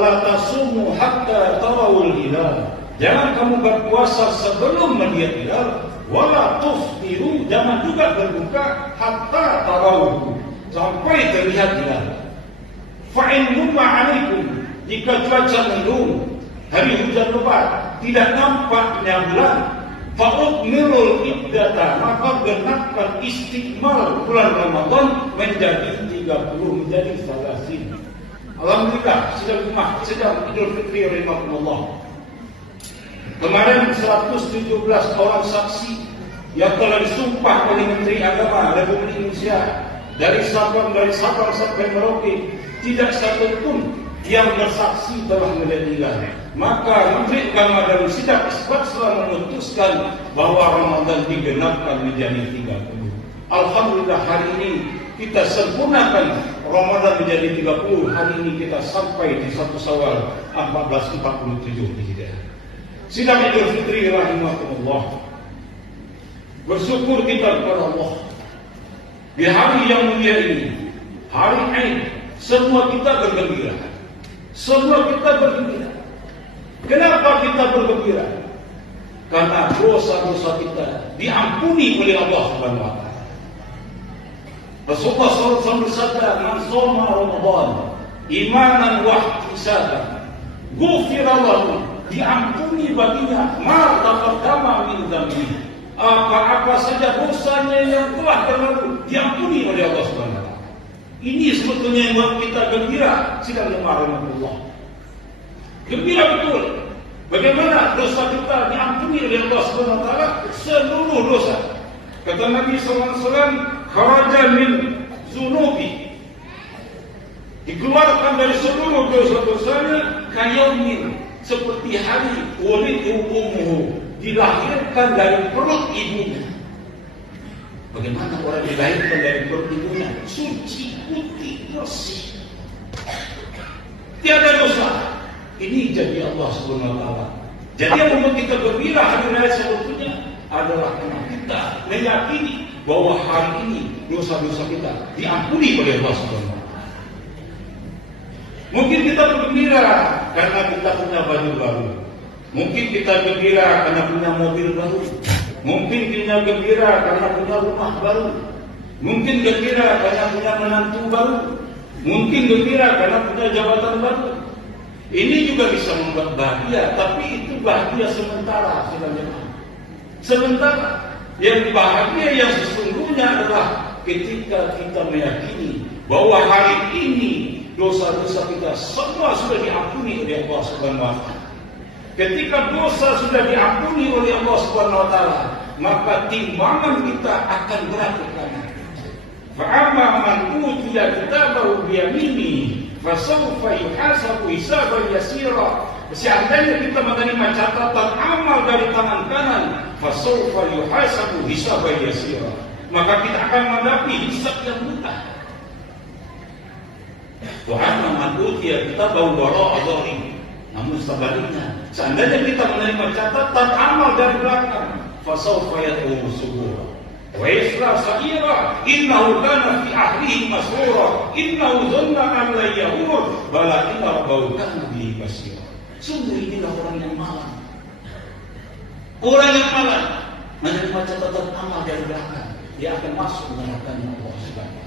La tasumu hatta tarawul hilal. Jangan kamu berpuasa sebelum melihat hilal. Wala tuftiru, jangan juga berbuka hatta tarawul, sampai terlihat hilal. Fa'in humma alaikum, jika cuaca mendung, hari hujan lebat, tidak nampaknya bulan, fa'ukmirul iddata, maka genapkan istiqmal bulan Ramadan menjadi 30, menjadi 30. Alhamdulillah, sedang Idul Fitri rahimahullah. Kemarin 117 orang saksi yang telah disumpah oleh Menteri Agama Republik Indonesia dari Sabang sampai Merauke, tidak satu pun yang bersaksi telah melihat hilal. Maka Menteri Agama dan Sidang Isbat telah memutuskan bahwa Ramadan digenapkan menjadi 30. Alhamdulillah, hari ini kita sempurnakan Ramadan menjadi 30. Hari ini kita sampai di 1 Syawal 1447 Hijriah. Sidang Idul Fitri rahimahullah. Bersyukur kita kepada Allah di hari yang mulia ini, hari Aid. Semua kita bergembira. Semua kita bergembira. Kenapa kita bergembira? Karena dosa-dosa kita diampuni oleh Allah Subhanahu wa taala. Rasulullah SAW bersabda, "Man shoma Ramadan imanan wa ihtisaban, ghufira lahu," diampuni baginya ma taqaddama min dzambi, apa-apa saja dosanya yang telah berlalu diampuni oleh Allah Subhanahu wa taala. Ini sebetulnya yang buat kita gembira, sidang jemaah rahmatullah. Gembira betul. Bagaimana dosa kita diampuni oleh Allah Subhanahu wa taala, seluruh dosa. Kata Nabi SAW, kharaja min zunubi, dikeluarkan dari seluruh dosa-dosanya, kayaumin, seperti hari walidu ummuhu, dilahirkan dari perut ibunya. Bagaimana orang dilahirkan dari perut ibunya? Suci, putih, bersih, tiada dosa. Ini jadi Allah Subhanahu wa taala. Jadi yang membuat kita gembira hari raya sebetulnya adalah karena kita meyakini bahwa hari ini dosa-dosa kita diampuni oleh Allah Subhanahu wa taala. Mungkin kita bergembira karena kita punya baju baru. Mungkin kita gembira karena punya mobil baru. Mungkin kita gembira karena punya rumah baru. Mungkin gembira karena punya menantu baru. Mungkin gembira karena punya jabatan baru. Ini juga bisa membuat bahagia, tapi itu bahagia sementara, sebenarnya. Sementara yang bahagia yang sesungguhnya adalah ketika kita meyakini bahwa hari ini dosa-dosa kita semua sudah diampuni oleh Allah Subhanahu wa taala. Ketika dosa sudah diampuni oleh Allah Subhanahu wa taala, maka timbangan kita akan berat ke kanan. Fa amma man utiya kitabahu bi yaminihi fasawfa yuhasabu hisaban yasira. Seandainya kita menerima catatan amal dari tangan kanan, fasawfa yuhasabu hisaban yasira, maka kita akan menghadapi hisab yang mudah. Tuhan mematuhi kita bawa wara adhari. Namun sebaliknya, seandainya kita menerima catatan amal dari belakang, fasawfa yad'u subura wa yasla sa'ira, innahu kana fi ahlihi masrura, innahu dhanna an la yahur, bala inna rabbahu kana bihi basira. Sungguh inilah orang yang malang. Orang yang malang menerima catatan amal dari belakang, dia akan masuk neraka Allah Subhanahu wa taala.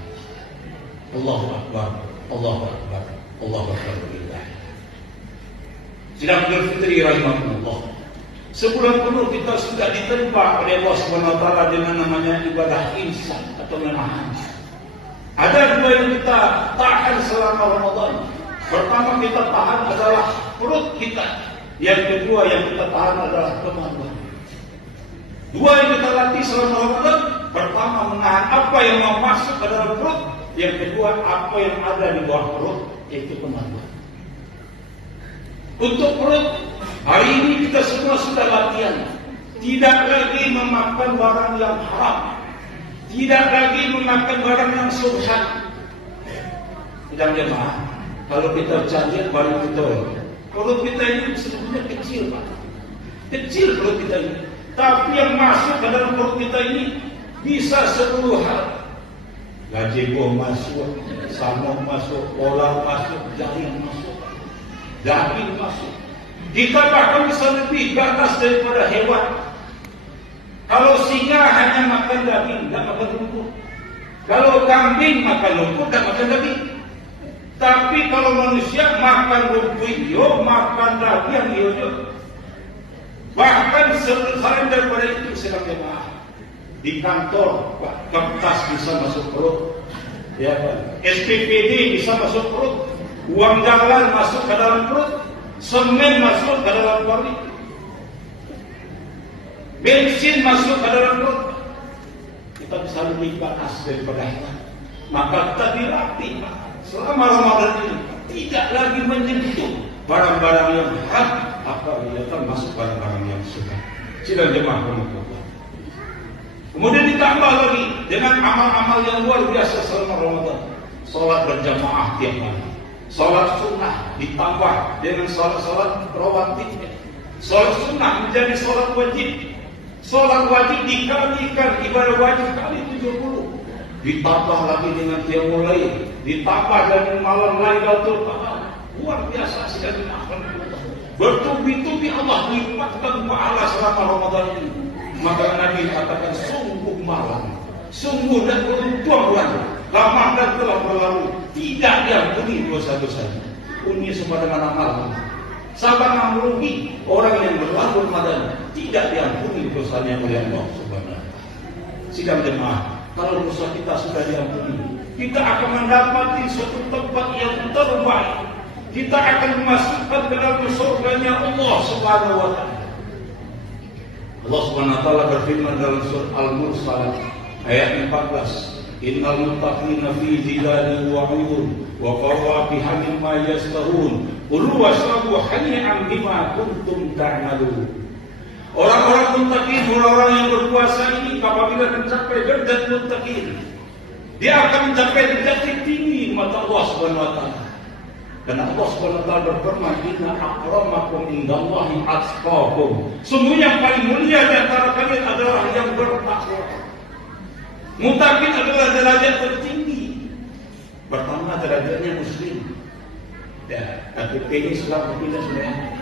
Allahu akbar, Allahu akbar, Allahu akbar billah. Sidang Idul Fitri rahimahullah. Sebulan penuh kita sudah ditempa oleh Allah Subhanahu wa taala dengan namanya ibadah ihsan atau menahan. Ada dua yang kita tahan selama Ramadan. Pertama kita tahan adalah perut kita. Yang kedua yang kita tahan adalah kemaluan. Dua yang kita latih selama Ramadan. Pertama menahan apa yang mau masuk ke dalam perut. Yang kedua apa yang ada di bawah perut, yaitu kemaluan. Untuk perut, hari ini kita semua sudah latihan. Tidak lagi memakan barang yang haram. Tidak lagi memakan barang yang subhan. Tidak jemaah. Kalau kita cari barang kita, perut kita ini sebetulnya kecil, Pak. Kecil perut kita ini. Tapi yang masuk ke dalam perut kita ini bisa 10 hal. Gajebo masuk, samok masuk, polar masuk, jaring masuk. daging masuk. Kita bahkan bisa lebih batas daripada hewan. Kalau singa hanya makan daging, tidak makan rumput. Kalau kambing makan rumput, tidak makan daging. Tapi kalau manusia makan rumput, makan daging, bahkan selain daripada itu sedang jemaah. Di kantor, kertas bisa masuk perut, ya kan? SPPD bisa masuk perut, uang jalan masuk ke dalam perut, semen masuk ke dalam perut, bensin masuk ke dalam perut. Kita bisa lebih batas daripada hewan. Maka kita dilatih selama Ramadan ini tidak lagi menyentuh barang-barang yang haram, apabila termasuk barang-barang yang sunnah. Sidang jemaah Allah. Kemudian ditambah lagi dengan amal-amal yang luar biasa selama Ramadan. Salat berjamaah tiap hari, salat sunnah ditambah dengan salat-salat rawatibnya. Salat sunnah menjadi salat wajib. Salat wajib dikalikan ibadah wajib kali 70. Ditambah lagi dengan qiyamul lail, ditambah dengan malam Lailatul Qadar. Luar biasa sekali akan bertubi-tubi Allah lipatkan pahala selama Ramadan ini. Maka Nabi katakan sungguh malam, sungguh dan beruntung Ramadan telah berlalu, tidak diampuni dosa-dosanya. Punya sebagaimana malam. Sabar merugi orang yang berlalu Ramadan, tidak diampuni dosanya oleh Allah Subhanahu wa taala. Sidang jemaah, kalau dosa kita sudah diampuni, kita akan mendapati suatu tempat yang terbaik. Kita akan dimasukkan ke dalam surganya Allah Subhanahu wa taala. Allah Subhanahu wa taala berfirman dalam surah Al-Mursalat ayat 14, "Innal muttaqina fi zilalin wa 'uyun wa fawakiha mimma yashtahun. Kulu washrabu hani'an bima kuntum ta'malun." Orang-orang muttaqin, orang-orang yang berpuasa ini apabila mencapai derajat muttaqin, dia akan mencapai derajat tinggi di mata Allah Subhanahu wa taala. Dan Allah SWT berfirman, "Inna akramakum indallahi atqakum." Sungguh yang paling mulia di antara kalian adalah yang bertakwa. Muttaqin adalah derajat tertinggi. Pertama derajatnya muslim. Ya, tapi ini sudah berbeda sebenarnya.